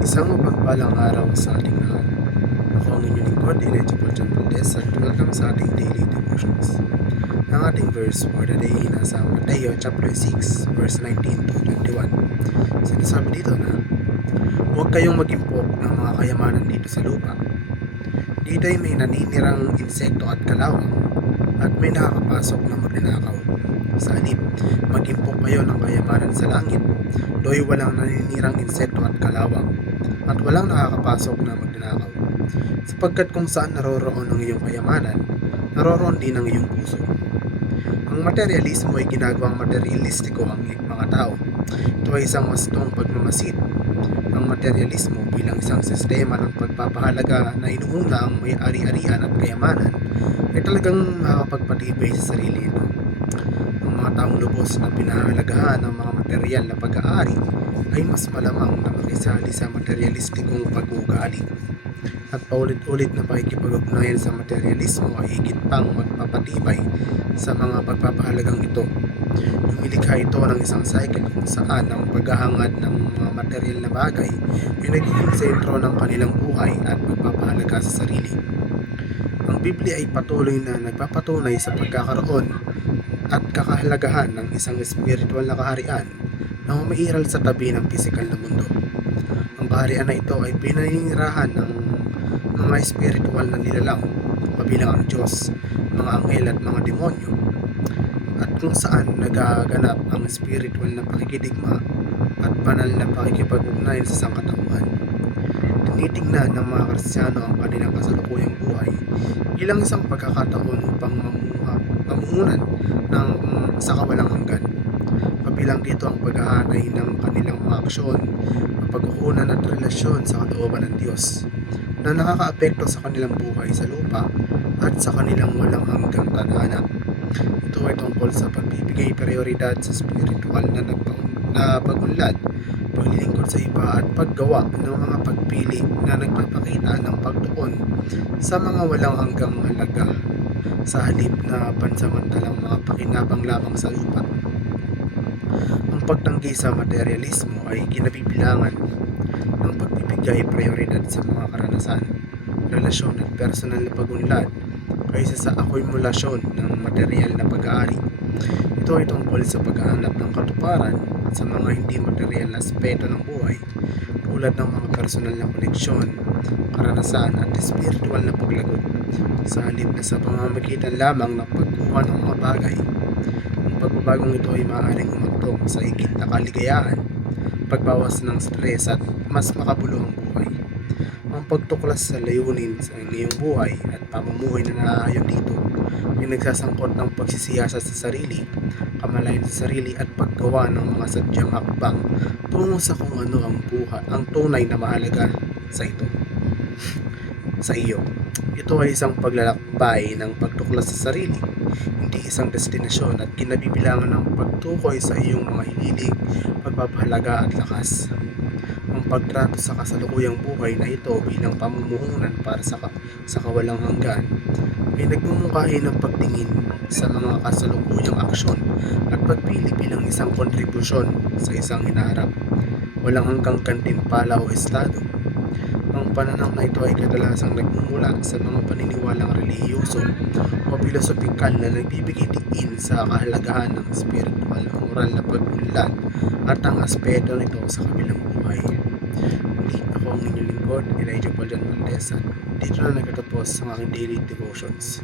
Isang mapagpalang araw sa ating lahat. Ako ang inyong lingkod, Elijah John Valdez, at welcome sa ating daily devotions. Ang ating verse for the day nasa Mateo chapter 6, verse 19 to 21. Sinasabi dito na, huwag kayong mag-impok ng mga kayamanan dito sa lupa. Dito ay may naninirang insekto at kalawang, at may nakakapasok na magnanakaw. Sa halip, mag-impok kayo ng kayamanan sa langit, do'y walang naninirang insekto at kalawang, at walang nakakapasok na magnanakaw. Sapagkat kung saan naroroon ang iyong kayamanan, naroroon din ang iyong puso. Ang materialismo ay ginagawang materialistiko ang mga tao. Ito ay isang wastong pagmamasid. Ang materialismo bilang isang sistema ng pagpapahalaga na inuuna ang may ari-arian at kayamanan ay talagang makakapagpatibay sa sarili nito. Ang mga taong lubos na pinahalagahan ng mga material na pag-aari ay mas malamang na makisali sa materialistikong pag-uugali. At paulit-ulit na pakikipag-ugnayan sa materialismo ay higit pang magpapatibay sa mga pagpapahalagang ito. Lumilikha ito ng isang cycle kung saan ang paghahangad ng mga material na bagay ay nagiging sentro ng kanilang buhay at pagpapahalaga sa sarili. Ang Biblia ay patuloy na nagpapatunay sa pagkakaroon at kakahalagahan ng isang espiritual na kaharian na umiiral sa tabi ng pisikal na mundo. Ang kaharian na ito ay pinaninirahan ng mga espiritual na nilalang, kabilang ang Diyos, mga anghel at mga demonyo, at kung saan nagaganap ang spiritual na pakikidigma at banal na pakikipag-ugnayan sa sangkatauhan. Tinitingnan ng mga Kristiyano ang kanilang kasalukuyang buhay bilang isang pagkakataon upang mamuhunan sa kawalang hanggan. Kabilang dito ang paghahanay ng kanilang mga aksyon, pagkukunan at relasyon sa kalooban ng Diyos na nakakaapekto sa kanilang buhay sa lupa at sa kanilang walang hanggang tadhana. Ito ay tungkol sa pagbibigay prioridad sa spiritual na pag-unlad, paglilingkod sa iba at paggawa ng mga pagpili na nagpapakita ng pagtuon sa mga walang hanggang halaga sa halip na pansamantalang mga pakinabang lamang sa lupa. Ang pagtanggi sa materialismo ay kinabibilangan ng pagbibigay prioridad sa mga karanasan, relasyon at personal na pag-unlad kaysa sa akumulasyon ng material na pag-aari. Ito ay tungkol sa paghahanap ng katuparan sa mga hindi material na aspeto ng buhay tulad ng mga personal na koneksyon, karanasan at spiritual na paglago sa halip na sa pamamagitan lamang ng pagkuha ng mga bagay. Ang pagbabagong ito ay maaaring humantong sa higit na kaligayahan, pagbawas ng stress at mas makabuluhang buhay. Ang pagtuklas sa layunin sa iyong buhay at pamumuhay na naayon dito ay nagsasangkot ng pagsisiyasat sa sarili, kamalayan sa sarili at paggawa ng mga sadyang hakbang tungo sa kung ano ang tunay na mahalaga sa iyo. Ito ay isang paglalakbay ng pagtuklas sa sarili, hindi isang destinasyon, at kinabibilangan ng pagtukoy sa iyong mga hilig, pagpapahalaga at lakas. Ang pagtrato sa kasalukuyang buhay na ito bilang pamumuhunan para sa kawalang hanggan ay nagmumungkahi ng pagtingin sa mga kasalukuyang aksyon at pagpili bilang isang kontribusyon sa isang hinaharap, walang hanggang kantimpala o estado. Ang pananaw na ito ay kadalasang nagmumula sa mga paniniwalang relihiyoso o pilosopikal na nagbibigay diin sa kahalagahan ng spiritual o moral na pag-unlad at ang aspeto nito sa kabilang buhay. Muli, ako ang inyong lingkod, Elijah John Valdez, at dito na nagtatapos ang aking daily devotions.